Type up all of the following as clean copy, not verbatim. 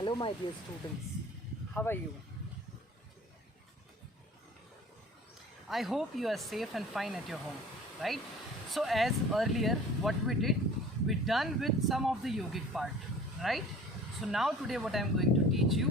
Hello my dear students, how are you? I hope you are safe and fine at your home, right? So as earlier what we did, we done with some of the yogic part, right? So now today what I am going to teach you,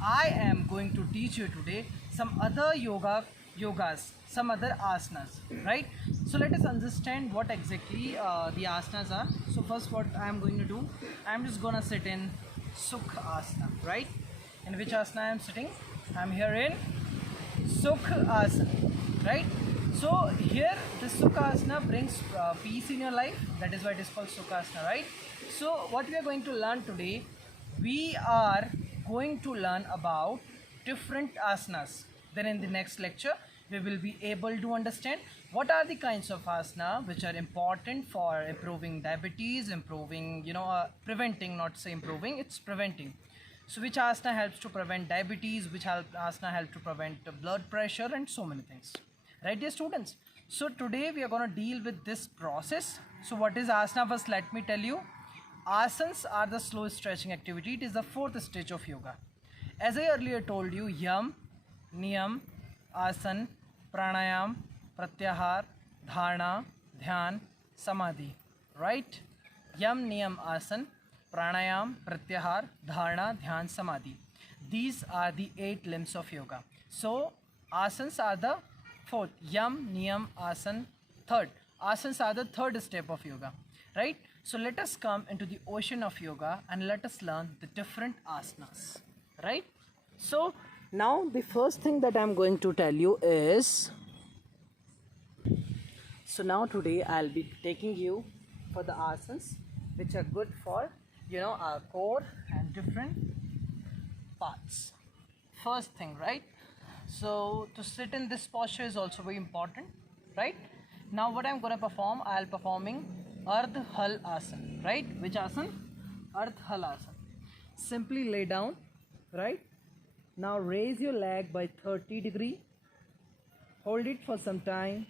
I am going to teach you today some other yogas, some other asanas, right? So let us understand what exactly the asanas are. So first what I am going to do, I am just gonna sit in Sukha asana, right? In which asana I am sitting? I am here in Sukha asana, right? So here the Sukha asana brings peace in your life. That is why it is called Sukha asana, right? So what we are going to learn today, we are going to learn about different asanas. Then in the next lecture, we will be able to understand what are the kinds of asana which are important for improving diabetes, improving, preventing, not say improving, it's preventing. So which asana helps to prevent diabetes, which asana help to prevent blood pressure and so many things. Right, dear students? So today we are going to deal with this process. So what is asana? First let me tell you. Asanas are the slow stretching activity. It is the fourth stage of yoga. As I earlier told you, yam, niyam, asan, pranayam, pratyahar, dharana, dhyan, samadhi. Right? Yam, niyam, asan, pranayam, pratyahar, dharana, dhyan, samadhi. These are the 8 limbs of yoga. So asanas are the fourth. Yam, niyam, asan, third. Asanas are the third step of yoga, right? So let us come into the ocean of yoga and let us learn the different asanas, right? So now the first thing that I'm going to tell you is, so now today I'll be taking you for the asanas which are good for, our core and different parts. First thing, right? So to sit in this posture is also very important, right? Now what I'm going to perform, I'll performing Ardha Hal Asana, right? Which asana? Ardha Hal Asana. Simply lay down, right? Now raise your leg by 30 degree. Hold it for some time.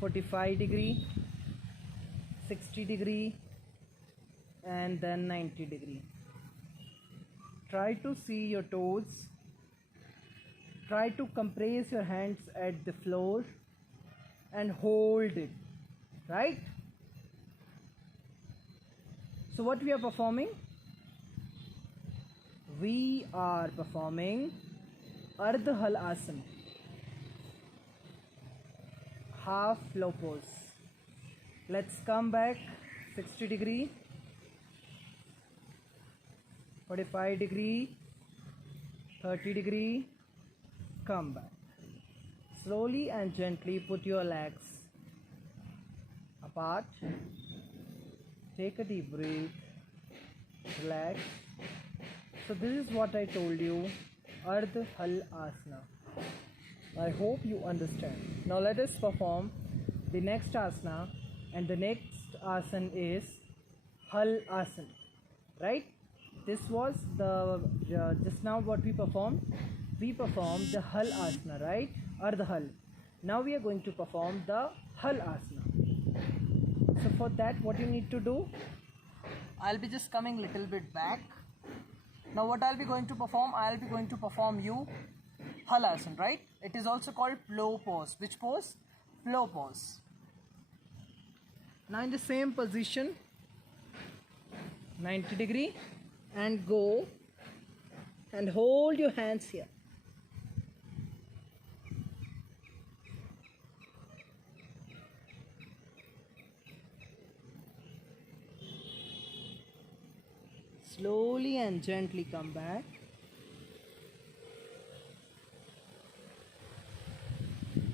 45 degree, 60 degree, and then 90 degree. Try to see your toes. Try to compress your hands at the floor and hold it, right? So what we are performing? We are performing Ardha Hal Asana, half flow pose. Let's come back 60 degree, 45 degree, 30 degree, come back. Slowly and gently put your legs apart. Take a deep breath. Relax. So this is what I told you, Ardha Hal Asana. I hope you understand. Now let us perform the next asana, and the next asana is Hal Asana, right? This was the just now what we performed. We performed the Hal Asana, right? Ardha Hal. Now we are going to perform the Hal Asana. So for that, what you need to do, I'll be just coming little bit back. Now what I'll be going to perform, I'll be going to perform you Hal Asana, right? It is also called flow pose. Which pose? Flow pose. Now in the same position, 90 degree, and go and hold your hands here. Slowly and gently come back.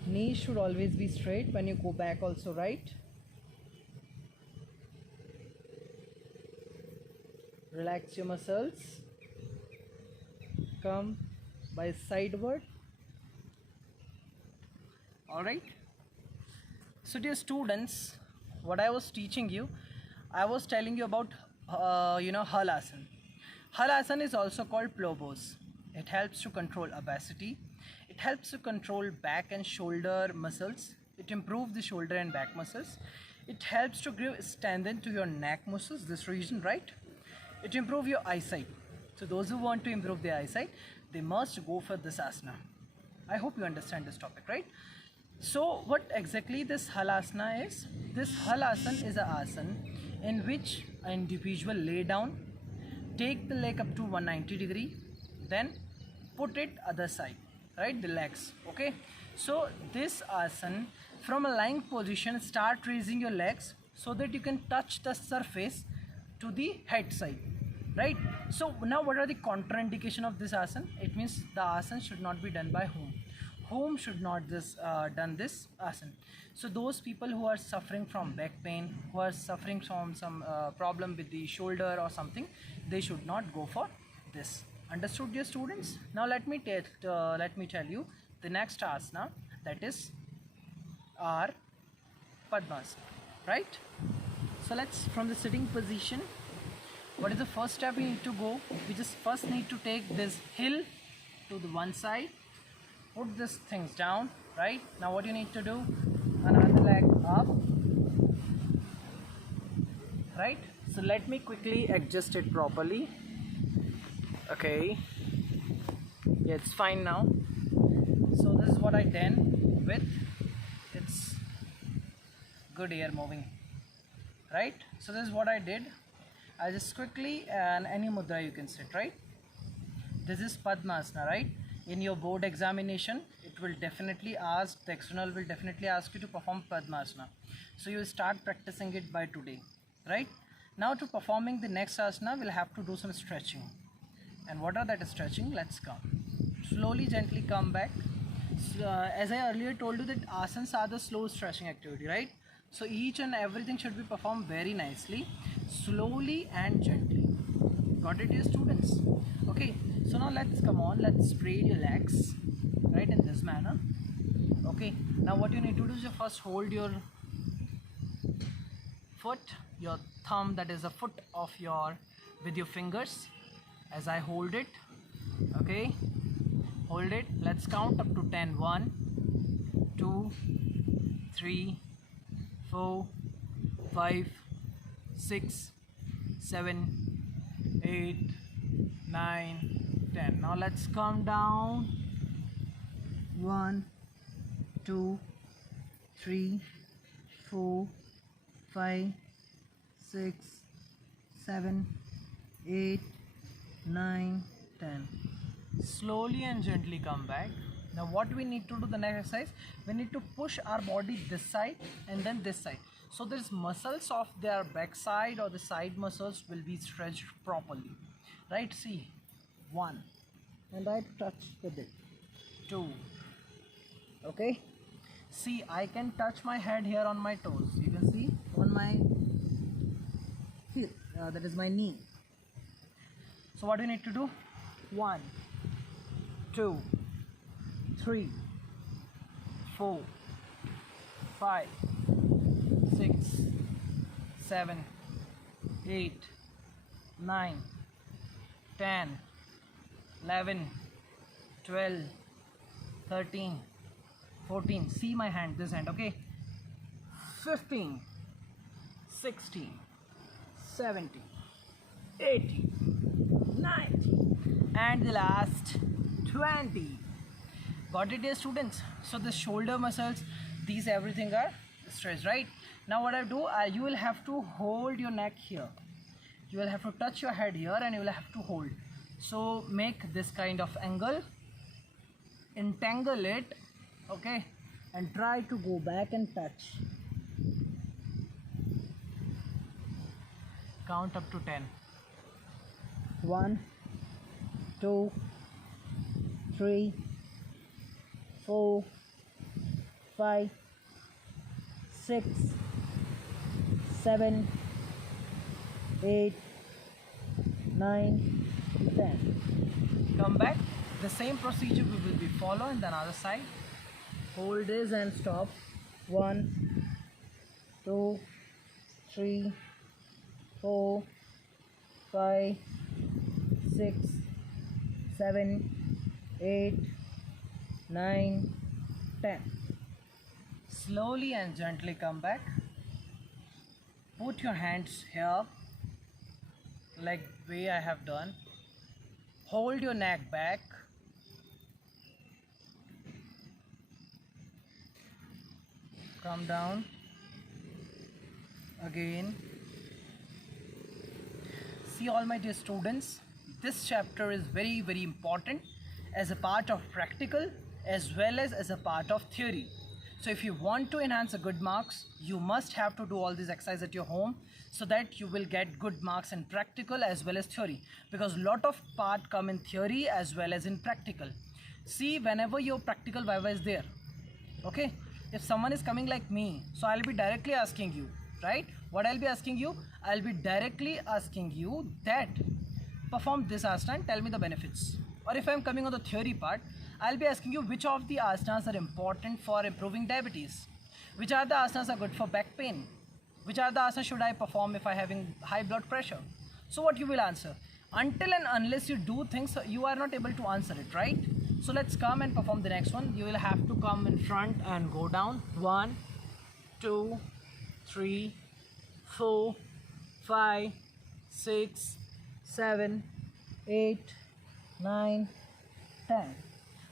Knees should always be straight when you go back also, right? Relax your muscles. Come by sideward. Alright. So dear students, what I was teaching you, I was telling you about Hal Asana. Hal Asana is also called flow pose. It helps to control obesity. It helps to control back and shoulder muscles. It improves the shoulder and back muscles. It helps to give strength to your neck muscles, this region, right? It improve your eyesight. So those who want to improve their eyesight, they must go for this asana. I hope you understand this topic, right? So what exactly this halasana is? This halasana is an asana in which an individual lay down, take the leg up to 190 degree, then put it other side, right? The legs, okay? So this asana, from a lying position, start raising your legs so that you can touch the surface to the head side, right? So now what are the contraindication of this asana? It means the asana should not be done by whom should not this done this asana. So those people who are suffering from back pain, who are suffering from some problem with the shoulder or something, they should not go for this. Understood, dear students? Now let me tell you the next asana, that is our Padmasana, right? So let's, from the sitting position, what is the first step we need to go? We just first need to take this heel to the one side, put these things down, right? Now what you need to do, another leg up, right? So let me quickly adjust it properly. Okay, yeah, it's fine now. So this is what I done with, it's good air moving, right? So this is what I did. I just quickly, and any mudra you can sit, right? This is Padmasana, right? In your board examination, it will definitely ask, the external will definitely ask you to perform Padmasana. So you start practicing it by today, right? Now to performing the next asana, we'll have to do some stretching. And what are that stretching? Let's come. Slowly, gently come back. So, as I earlier told you that asanas are the slow stretching activity, right? So each and everything should be performed very nicely, slowly and gently. Got it, dear students? Okay, so now let's spread your legs, right, in this manner. Okay, now what you need to do is you first hold your foot, your thumb, that is the foot of your, with your fingers, as I hold it. Okay, hold it. Let's count up to 10. 1, 2, 3, 4, 5, 6, 7, 8, 9, 10. Now let's come down. 1, 2, 3, 4, 5, 6, 7, 8, 9, 10. Slowly and gently come back. Now what we need to do the next exercise, we need to push our body this side and then this side. So these muscles of their back side or the side muscles will be stretched properly. Right, see, 1, and I touch the bit. 2, okay. See, I can touch my head here on my toes. You can see on my heel, that is my knee. So what do you need to do? 1, 2, 3, 4, 5, 6, 7, 8, 9, 10, 11, 12, 13, 14. See my hand, this hand, okay? 15, 16, 17, 18, 19, and the last 20. Got it, dear students? So the shoulder muscles, these everything are stretched, right? Now what I do, you will have to hold your neck here. You will have to touch your head here and you will have to hold. So make this kind of angle, entangle it, okay, and try to go back and touch. Count up to 10. 1, 2, 3, 4, 5, 6, 7, 8, 9, 10. Come back. The same procedure we will be following on the other side. Hold this and stop. 1, 2, 3, 4, 5, 6, 7, 8, 9, 10. Slowly and gently come back. Put your hands here like way I have done. Hold your neck back. Come down. Again. See, all my dear students, this chapter is very, very important as a part of practical as well as a part of theory. So if you want to enhance the good marks, you must have to do all these exercises at your home so that you will get good marks in practical as well as theory, because lot of part come in theory as well as in practical. See, whenever your practical viva is there, okay, if someone is coming like me, so I'll be directly asking you, right? What I'll be asking you? I'll be directly asking you that perform this asana and tell me the benefits. Or if I'm coming on the theory part, I'll be asking you which of the asanas are important for improving diabetes, which are the asanas are good for back pain, which are the asanas should I perform if I having high blood pressure. So what you will answer? Until and unless you do things, you are not able to answer it, right? So let's come and perform the next one. You will have to come in front and go down. 1, 2, 3, 4, 5, 6, 7, 8, 9, 10.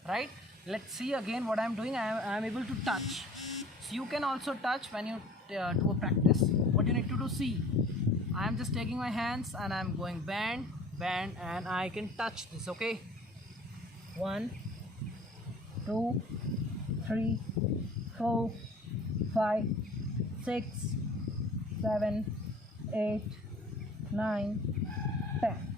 Right? Let's see again what I'm doing. I am able to touch. So you can also touch when you do a practice. What you need to do, see, I am just taking my hands and I'm going bend, bend, and I can touch this, okay? 1, 2, 3, 4, 5, 6, 7, 8, 9, 10.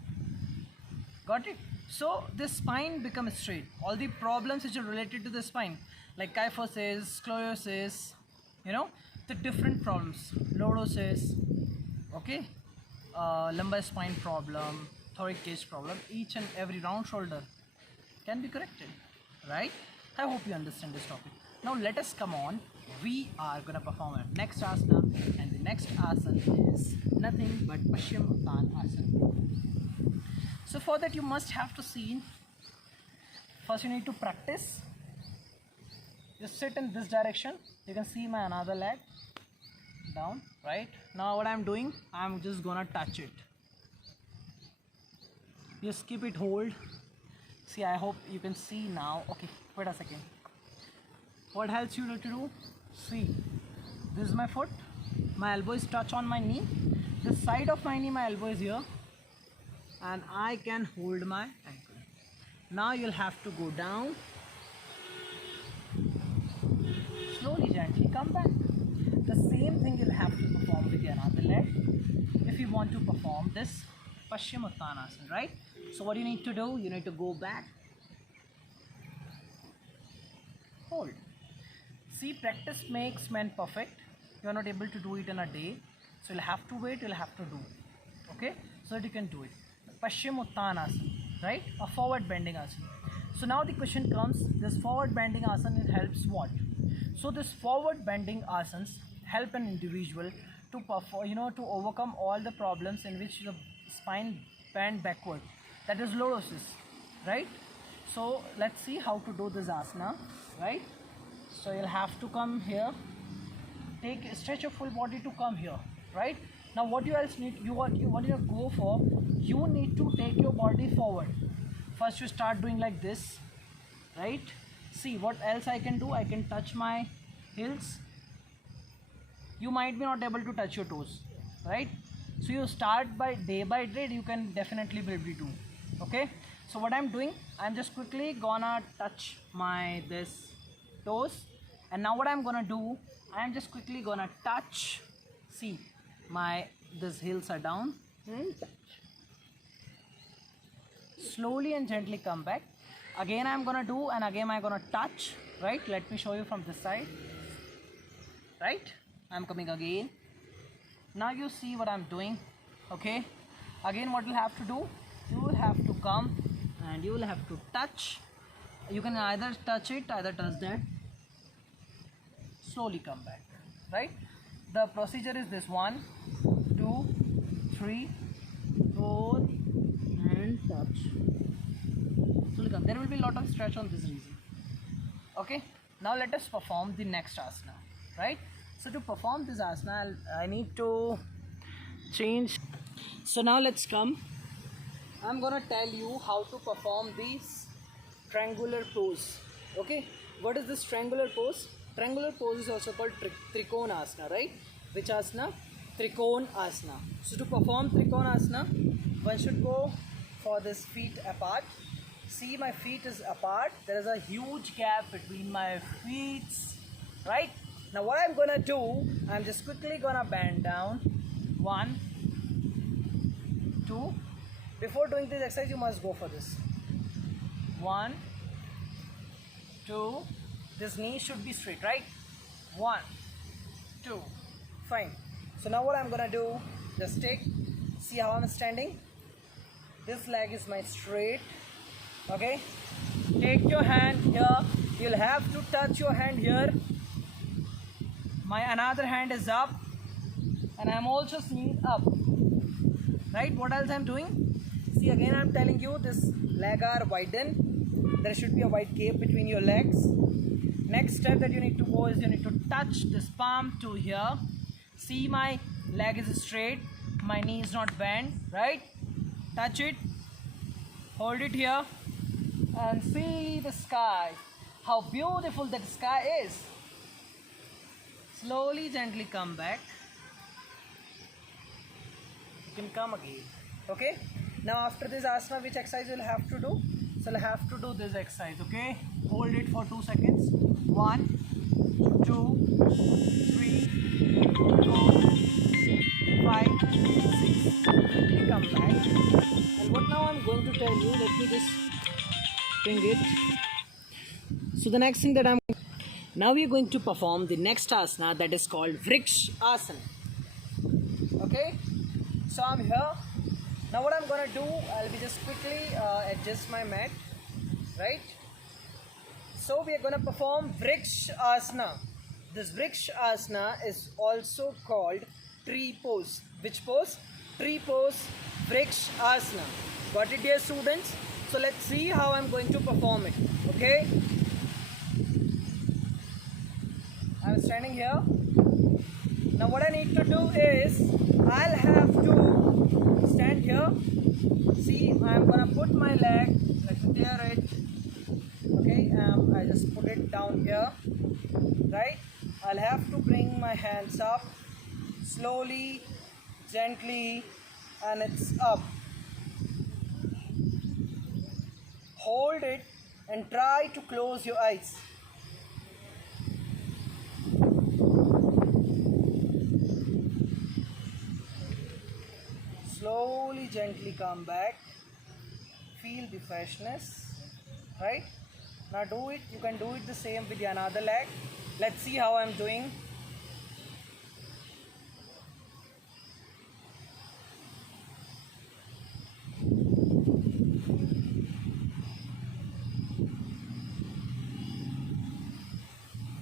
Got it? So this spine becomes straight. All the problems which are related to the spine, like kyphosis, scoliosis, you know, the different problems, lordosis, okay, lumbar spine problem, thoracic cage problem, each and every round shoulder can be corrected, right? I hope you understand this topic. Now let us come on. We are gonna perform our next asana, and the next asana is nothing but Paschimottanasana. So for that you must have to see, first you need to practice. You sit in this direction. You can see my another leg down, right? Now what I'm doing, I'm just gonna touch it. Just keep it hold. See, I hope you can see now. Okay, wait a second. What helps you to do? See, this is my foot. My elbow is touch on my knee. The side of my knee, my elbow is here, and I can hold my ankle. Now you'll have to go down. Slowly, gently come back. The same thing you'll have to perform with your other leg if you want to perform this Paschimottanasana, right? So what you need to do, you need to go back, hold. See, practice makes man perfect. You are not able to do it in a day, so you'll have to wait, you'll have to do, okay, so that you can do it. Paschimottanasana, right? A forward bending asana. So now the question comes, this forward bending asana, it helps what? So this forward bending asanas help an individual to perform, to overcome all the problems in which the spine bend backward. That is lordosis, right? So let's see how to do this asana, right? So you'll have to come here, stretch your full body to come here, right? Now what you else need, what you go for, you need to take your body forward. First you start doing like this, right? See, what else I can do, I can touch my heels. You might be not able to touch your toes, right? So you start by day, you can definitely be able to do, okay? So what I'm doing, I'm just quickly gonna touch my this toes, and now what I'm gonna do, I'm just quickly gonna touch, see, my these heels are down, and slowly and gently come back. Again I'm gonna do, and again I'm gonna touch, right? Let me show you from this side, right? I'm coming again. Now you see what I'm doing, okay? Again what you'll have to do, you will have to come and you will have to touch. You can either touch it, either touch that. Slowly come back, right? The procedure is this: 1, 2, 3, 4, and touch. Slowly come. There will be a lot of stretch on this reason. Okay. Now let us perform the next asana, right? So to perform this asana, I need to change. So now let's come. I'm gonna tell you how to perform this triangular pose. Okay, what is this triangular pose? Triangular pose is also called Trikonasana, right? Which asana? Trikonasana. So to perform Trikonasana, one should go for this feet apart. See, my feet is apart. There is a huge gap between my feet, right? Now what I'm gonna do, I'm just quickly gonna bend down. 1, 2. Before doing this exercise, you must go for this. 1, 2. This knee should be straight, right? 1, 2. Fine. So now what I'm gonna do, just take, see how I'm standing? This leg is my straight. Okay, take your hand here. You'll have to touch your hand here. My another hand is up, and I'm also seeing up, right? What else I'm doing? See, again I'm telling you, this leg are widened. There should be a wide gap between your legs. Next step that you need to go is you need to touch this palm to here. See, my leg is straight, my knee is not bent, right? Touch it, hold it here, and see the sky, how beautiful that sky is. Slowly, gently come back. You can come again. Okay, now after this asana, which exercise you'll have to do? So you'll have to do this exercise. Okay, hold it for 2 seconds. 1, 2, 3, 4, 5, 6. You come back. And what now I'm going to tell you, let me just bring it. So the next thing that now we are going to perform the next asana, that is called Vriksha Asana. Okay, so I'm here. Now what I'm gonna do, I'll be just quickly adjust my mat, right? So we are gonna perform Vriksha Asana. This Vriksha Asana is also called tree pose. Which pose? Tree pose, Vriksha Asana. Got it, dear students? So let's see how I'm going to perform it. Okay, I'm standing here. Now what I need to do is, I'll have to stand here. See, I'm gonna put my leg, let me clear it. Okay, I just put it down here, right? I'll have to bring my hands up slowly, gently, and it's up. Hold it and try to close your eyes. Slowly, gently come back. Feel the freshness, right? Now do it. You can do it the same with the another leg. Let's see how I'm doing.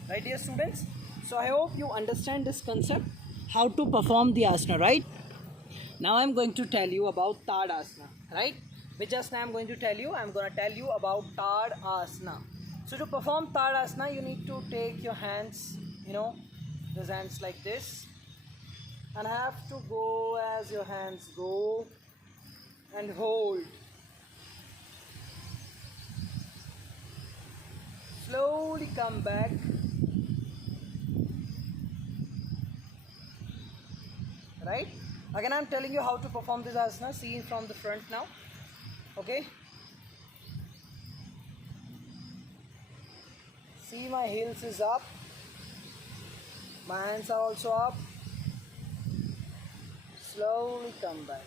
Right, dear students? So I hope you understand this concept, how to perform the asana, right? Now I'm going to tell you about Tadasana, right? Which asana I'm going to tell you? I'm going to tell you about Tadasana. So to perform Tadasana, you need to take your hands, those hands like this, and have to go as your hands go, and hold. Slowly come back. Right? Again, I'm telling you how to perform this asana. See from the front now. Okay? See, my heels is up. My hands are also up. Slowly come back.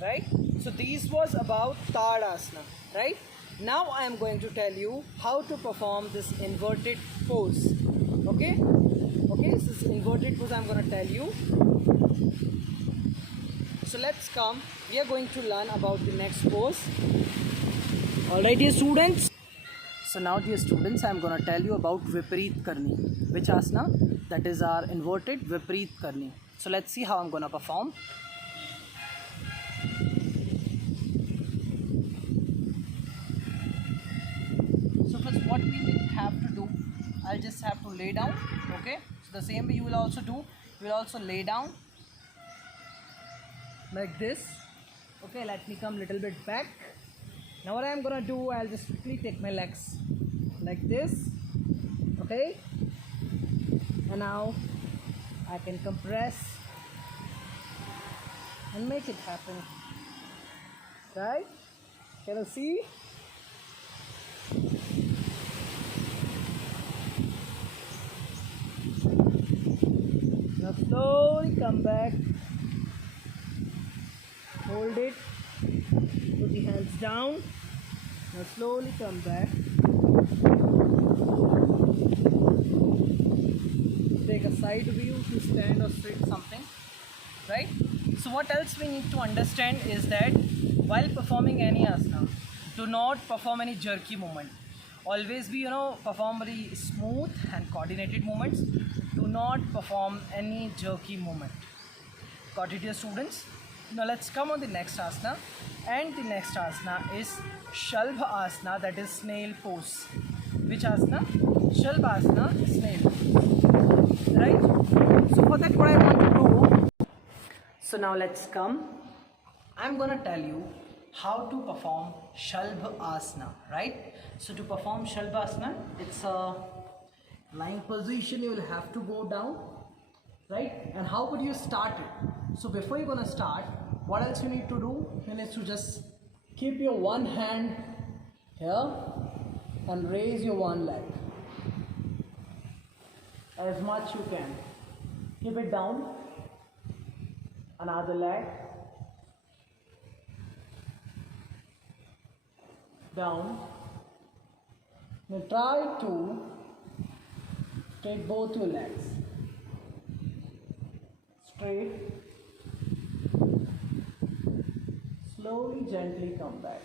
Right? So this was about Tadasana. Right? Now I am going to tell you how to perform this inverted pose. Okay? Okay, so this inverted pose I'm going to tell you. So let's come. We are going to learn about the next pose. Alright, dear students. So now, dear students, I am going to tell you about Vipareet Karni. Which asana? That is our inverted Vipareet Karni. So let's see how I'm going to perform. So first, what we have to do, I'll just have to lay down. Okay. So the same way you will also do. You will also lay down. like this. Okay, let me come little bit back. Now what I'm gonna do, I'll just quickly take my legs like this. Okay, and now I can compress and make it happen. Right? Can you see? Now slowly come back. Hold it. Put the hands down. Now slowly come back. Take a side view to stand or straight something. Right? So what else we need to understand is that while performing any asana, do not perform any jerky movement. Always be, perform very smooth and coordinated movements. Do not perform any jerky movement. Got it, dear students? Now let's come on the next asana, and the next asana is Shalbha asana, that is snail pose. Which asana? Shalbha asana, snail pose. Right? So for that, what I want to do. So now let's come. I'm gonna tell you how to perform Shalbha asana. Right? So to perform Shalbha asana, it's a lying position. You will have to go down. Right? And how would you start it? So before you're gonna start, what else you need to do? You need to just keep your one hand here and raise your one leg as much you can. Keep it down. Another leg down. Now try to take both your legs straight. Slowly, gently come back.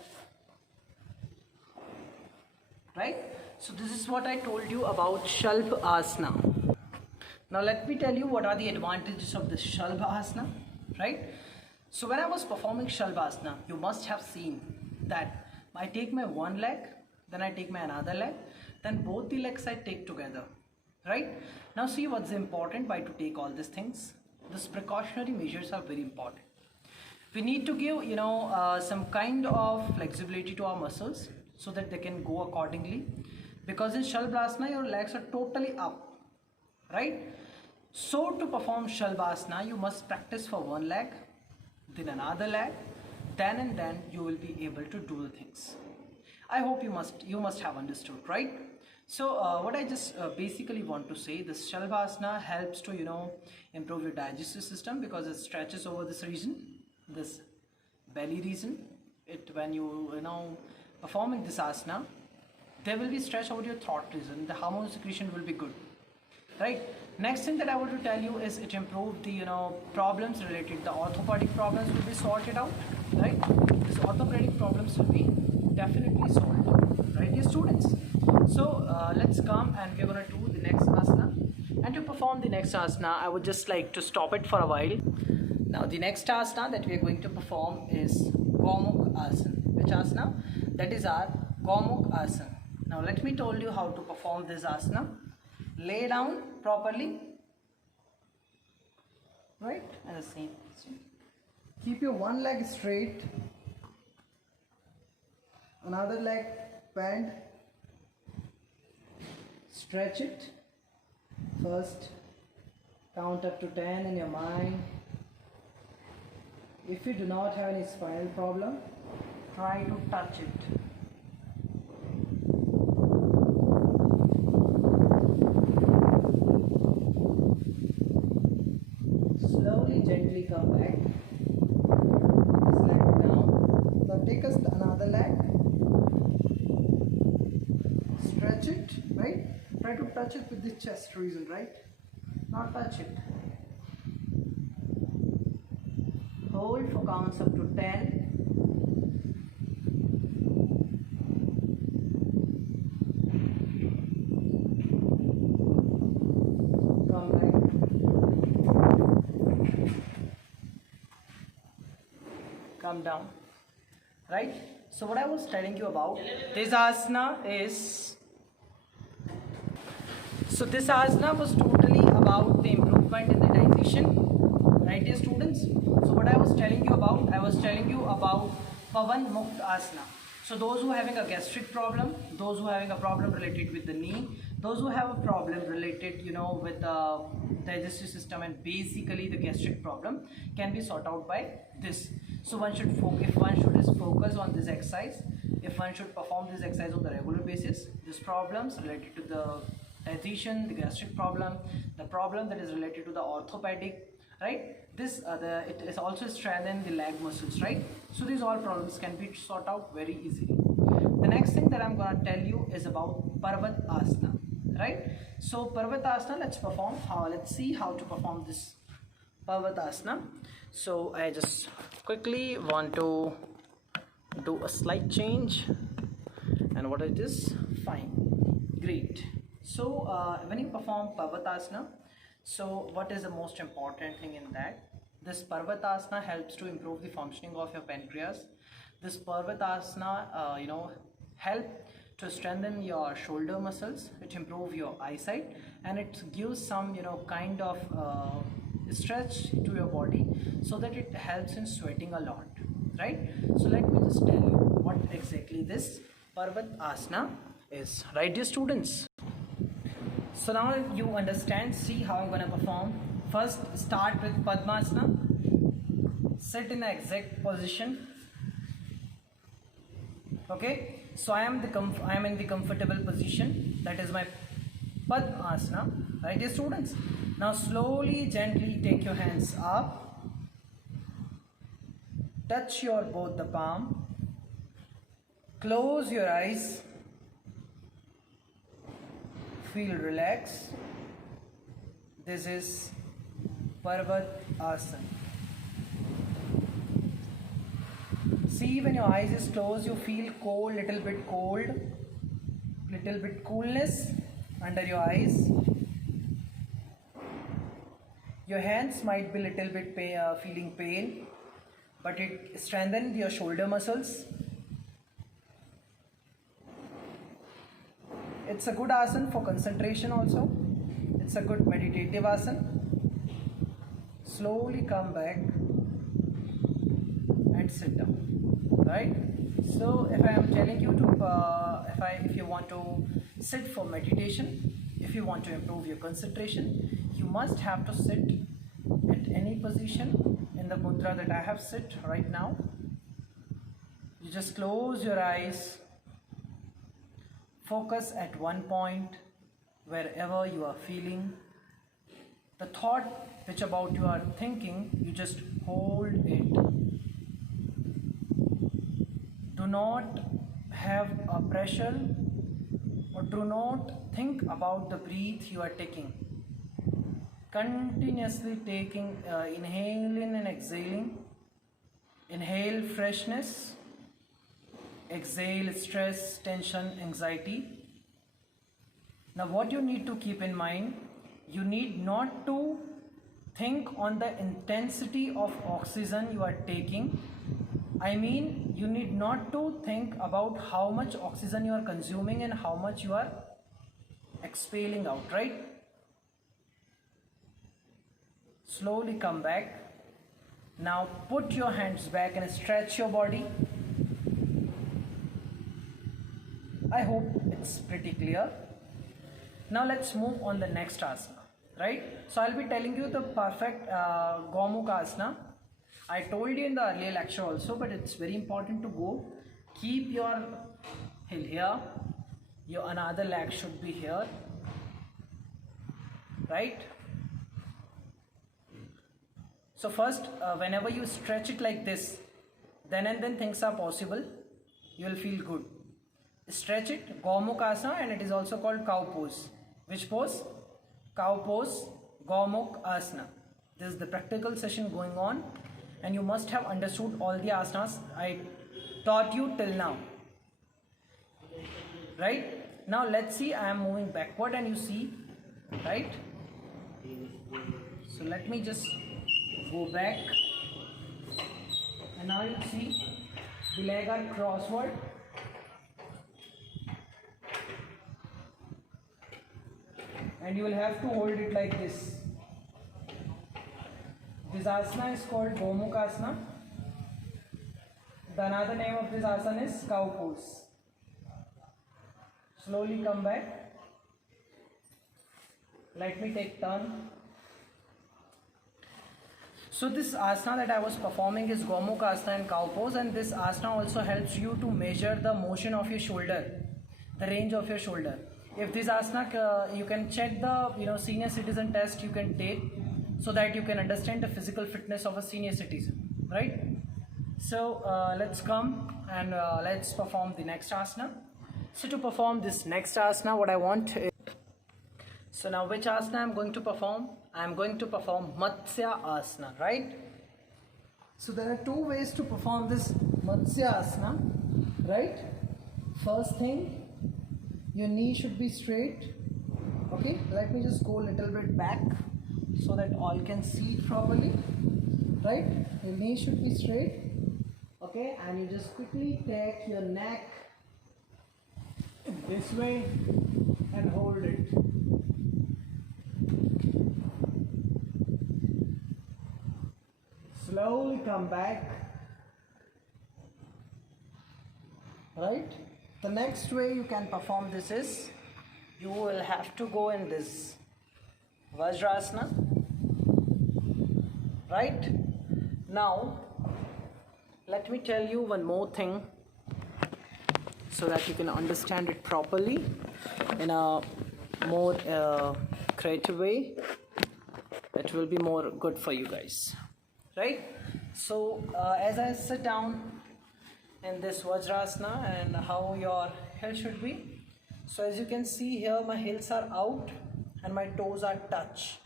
Right? So this is what I told you about Shalbha asana. Now let me tell you what are the advantages of this Shalbha asana. Right? So when I was performing Shalbha asana, you must have seen that I take my one leg, then I take my another leg, then both the legs I take together. Right? Now see what's important by to take all these things. These precautionary measures are very important. We need to give, some kind of flexibility to our muscles so that they can go accordingly. Because in Shalbha asana, your legs are totally up. Right? So to perform Shalbha asana, you must practice for one leg, then another leg, then and then you will be able to do the things. I hope you must have understood, right? So what I just basically want to say, this Shalbha asana helps to improve your digestive system because it stretches over this region, this belly region. When you performing this asana, there will be stretch over your throat region. The hormone secretion will be good. Right. Next thing that I want to tell you is it improved the problems related. The orthopedic problems will be sorted out. Right. These orthopedic problems will be definitely solved. Right, dear students. So let's come and we're gonna do the next asana. And to perform the next asana, I would just like to stop it for a while. Now the next asana that we are going to perform is Gomukh asana. Which asana? That is our Gomukh asana. Now let me tell you how to perform this asana. Lay down properly, right, and the same. Keep your one leg straight, another leg bend, stretch it. First, count up to 10 in your mind. If you do not have any spinal problem, try to touch it. Slowly, gently come back. This leg down. Now take us another leg. Stretch it, right? Try to touch it with the chest region, right? Not touch it. Hold for counts up to 10. Come down, right? So what I was telling you about this asana is, so this asana was totally about the improvement in the digestion, right? right dear students? So what I was telling you about, Pavan Mukta Asana. So those who are having a gastric problem, those who are having a problem related with the knee, those who have a problem related, with the digestive system, and basically the gastric problem can be sorted out by this. So one should if one should focus on this exercise, if one should perform this exercise on the regular basis, these problems related to the digestion, the gastric problem, the problem that is related to the orthopedic, right? This it is also strengthen the leg muscles, right? So these all problems can be sorted out very easily. The next thing that I'm gonna tell you is about Parvat Asana, right? So Parvat Asana, let's see how to perform this Parvat Asana. So I just quickly want to do a slight change, and what it is, fine, great. So when you perform Parvatasana, so what is the most important thing in that? This Parvatasana helps to improve the functioning of your pancreas. This Parvatasana help to strengthen your shoulder muscles, it improve your eyesight, and it gives some kind of stretch to your body, so that it helps in sweating a lot, right? So let me just tell you what exactly this Parvat Asana is, right dear students? So now you understand, see how I'm going to perform. First start with Padmasana, sit in the exact position, okay? So I am in the comfortable position, that is my Padmasana, right dear students? Now slowly, gently take your hands up, touch your both the palm, close your eyes, feel relaxed. This is Parvat Asana. See, when your eyes is closed, you feel cold, little bit coolness under your eyes. Your hands might be little bit feeling pain, but it strengthens your shoulder muscles. It's a good asana for concentration also. It's a good meditative asana. Slowly come back and sit down, right? So if I am telling you to, if you want to sit for meditation, if you want to improve your concentration, you must have to sit at any position in the mudra that I have sit right now. You just close your eyes, focus at one point, wherever you are feeling. The thought which about you are thinking, you just hold it. Do not have a pressure, or do not think about the breath you are taking. Continuously taking, inhaling and exhaling. Inhale freshness, exhale stress, tension, anxiety. Now what you need to keep in mind, you need not to think on the intensity of oxygen you are taking. I mean, you need not to think about how much oxygen you are consuming and how much you are expelling out, right? Slowly come back. Now put your hands back and stretch your body. I hope it's pretty clear. Now let's move on the next asana, right? So I'll be telling you the perfect Gomukha asana. I told you in the earlier lecture also, but it's very important to go. Keep your heel here, your another leg should be here, right? So first, whenever you stretch it like this, then and then things are possible, you will feel good. Stretch it, Gomukha asana, and it is also called cow pose. Which pose? Cow pose, Gomukha asana. This is the practical session going on, and you must have understood all the asanas I taught you till now, right? Now let's see, I am moving backward and you see, right? So let me just go back, and now you see the leg are crossward. And you will have to hold it like this. This asana is called Gomukha Asana. The another name of this asana is cow pose. Slowly come back. Let me take turn. So this asana that I was performing is Gomukha Asana and cow pose, and this asana also helps you to measure the motion of your shoulder, the range of your shoulder. If this asana, you can check the senior citizen test you can take, so that you can understand the physical fitness of a senior citizen, right? So let's come and let's perform the next asana. So to perform this next asana, what I want is, so now which asana I'm going to perform? I'm going to perform Matsya Asana, right? So there are two ways to perform this Matsya Asana, right? First thing, your knee should be straight. Okay, let me just go a little bit back so that all can see it properly, right? Your knee should be straight. Okay, and you just quickly take your neck this way and hold it. Slowly come back, right? The next way you can perform this is, you will have to go in this Vajrasana, right? Now let me tell you one more thing so that you can understand it properly in a more creative way. It will be more good for you guys, right? So as I sit down in this Vajrasana, and how your heel should be, so as you can see here, my heels are out and my toes are touch.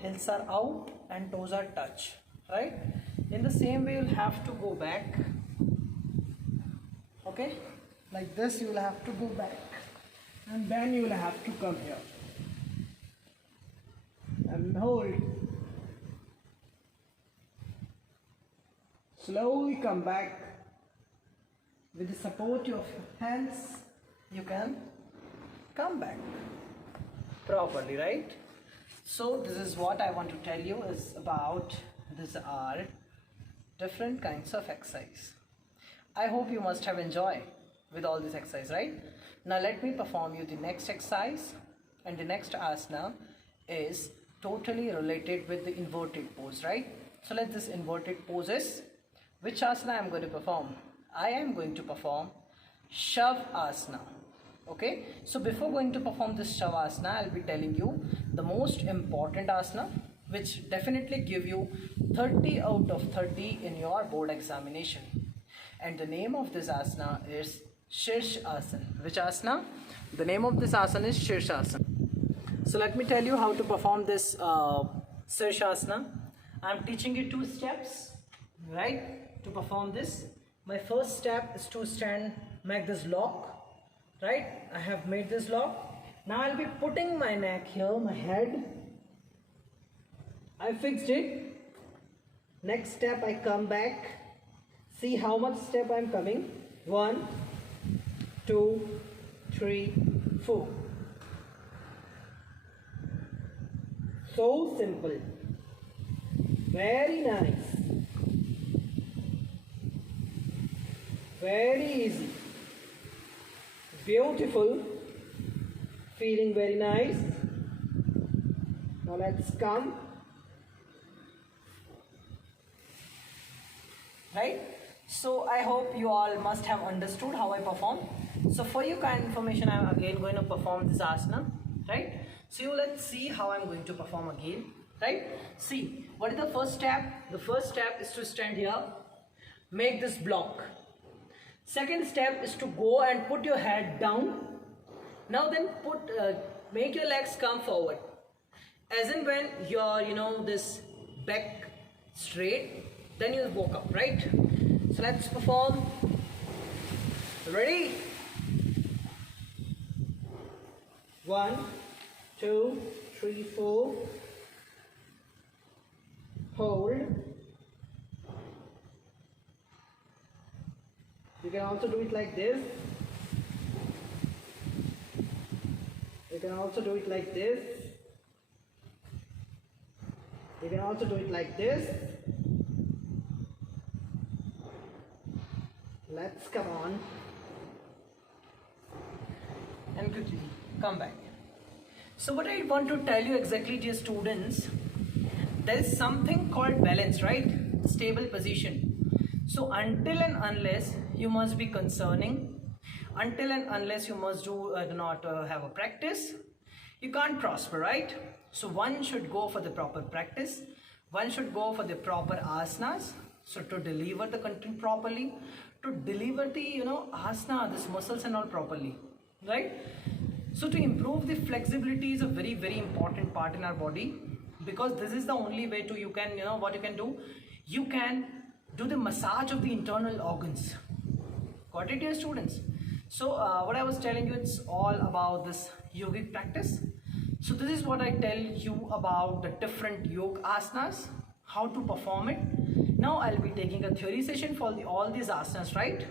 Heels are out and toes are touch, right? In the same way, you'll have to go back. Okay, like this, you will have to go back, and then you will have to come here and hold. Slowly come back. With the support of your hands, you can come back properly, right? So this is what I want to tell you is about. These are different kinds of exercise. I hope you must have enjoyed with all this exercise, right? Now let me perform you the next exercise, and the next asana is totally related with the inverted pose, right? So let this inverted poses. Which asana I am going to perform? I am going to perform Shavasana. Okay, so before going to perform this Shavasana, I'll be telling you the most important asana, which definitely give you 30 out of 30 in your board examination. And the name of this asana is Shirshasana. Which asana? The name of this asana is Shirshasana. So let me tell you how to perform this Shirshasana. I'm teaching you 2 steps, right, to perform this. My first step is to stand, make this lock, right? I have made this lock. Now I'll be putting my neck here, my head. I fixed it. Next step, I come back. See how much step I'm coming. 1, 2, 3, 4. So simple. Very nice. Very easy. Beautiful. Feeling very nice. Now let's come. Right? So I hope you all must have understood how I perform. So for your kind information, I am again going to perform this asana. Right? So let's see how I'm going to perform again. Right? See, what is the first step? The first step is to stand here. Make this block. Second step is to go and put your head down. Now then make your legs come forward. As in when your, this back straight, then you walk up, right? So let's perform. Ready? 1, 2, 3, 4. Hold. You can also do it like this. You can also do it like this. You can also do it like this. Let's come on. And quickly come back. So what I want to tell you exactly, dear students, there is something called balance, right? Stable position. So until and unless you must be concerning, until and unless you must do not have a practice, you can't prosper, right? So one should go for the proper practice. One should go for the proper asanas. So to deliver the content properly, to deliver the asana, this muscles and all properly, right? So to improve the flexibility is a very, very important part in our body, because this is the only way to you can what you can do. You can do the massage of the internal organs. Got it, dear students? So what I was telling you, it's all about this yogic practice. So this is what I tell you about the different yoga asanas, how to perform it. Now I'll be taking a theory session for all these asanas, right?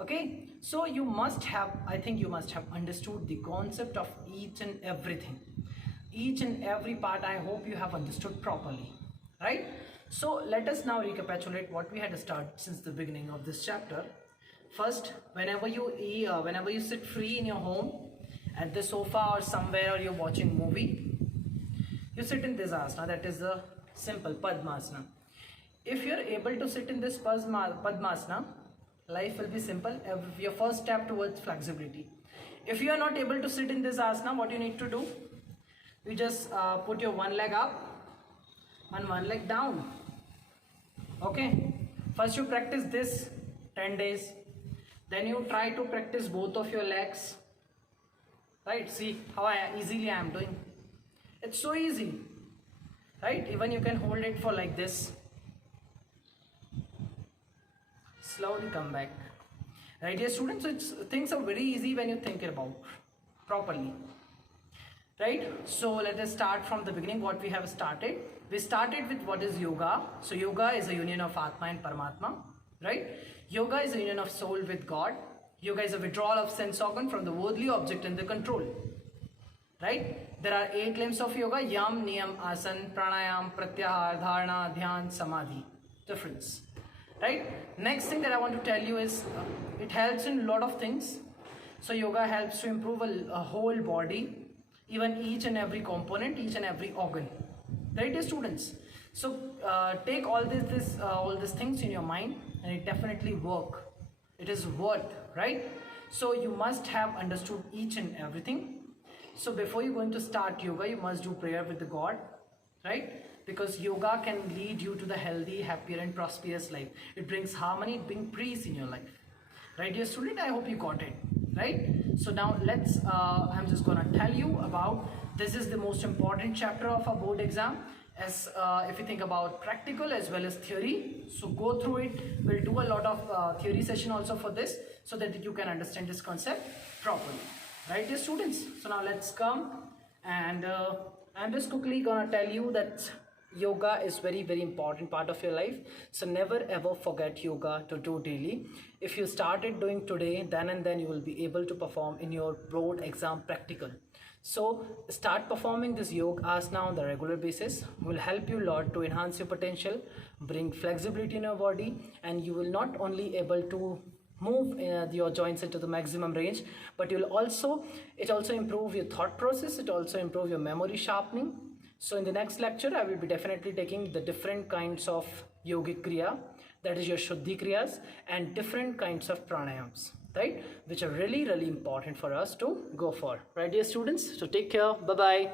Okay, so you must have, I think you must have understood the concept of each and everything. Each and every part, I hope you have understood properly, right? So let us now recapitulate what we had started since the beginning of this chapter. First, whenever you sit free in your home, at the sofa or somewhere, or you're watching movie, you sit in this asana, that is the simple Padmasana. If you're able to sit in this Padmasana, life will be simple. Your first step towards flexibility. If you are not able to sit in this asana, what you need to do? You just put your one leg up and one leg down. Okay. First you practice this 10 days. Then you try to practice both of your legs. Right? See how easily I am doing. It's so easy. Right? Even you can hold it for like this. Slowly come back. Right, dear students? Things are very easy when you think about properly. Right? So let us start from the beginning what we have started. We started with what is yoga. So yoga is a union of Atma and Paramatma. Right? Yoga is a union of soul with God. Yoga is a withdrawal of sense organ from the worldly object and the control. Right? There are 8 limbs of yoga: Yam, Niyam, Asan, Pranayam, Pratyahar, Dharana, Dhyan, Samadhi. Difference. Right? Next thing that I want to tell you is it helps in a lot of things. So yoga helps to improve a whole body, even each and every component, each and every organ. Right, dear students? So take all these things in your mind, and it definitely work. It is worth, right? So you must have understood each and everything. So before you're going to start yoga, you must do prayer with the God, right? Because yoga can lead you to the healthy, happier and prosperous life. It brings harmony, it brings peace in your life. Right, dear student? I hope you got it, right? So now let's, I'm just gonna tell you about, this is the most important chapter of a board exam, as if you think about practical as well as theory. So go through it. We'll do a lot of theory session also for this, so that you can understand this concept properly. Right, dear students? So now let's come, and I'm just quickly gonna tell you that yoga is very, very important part of your life. So never ever forget yoga to do daily. If you started doing today, then and then you will be able to perform in your board exam practical. So start performing this yoga asana on the regular basis. Will help you a lot to enhance your potential, bring flexibility in your body, and you will not only able to move your joints into the maximum range, but it also improve your thought process. It also improve your memory sharpening. So in the next lecture, I will be definitely taking the different kinds of yogic kriya, that is your Shuddhi kriyas, and different kinds of pranayams, right? Which are really, really important for us to go for. Right, dear students? So take care. Bye-bye.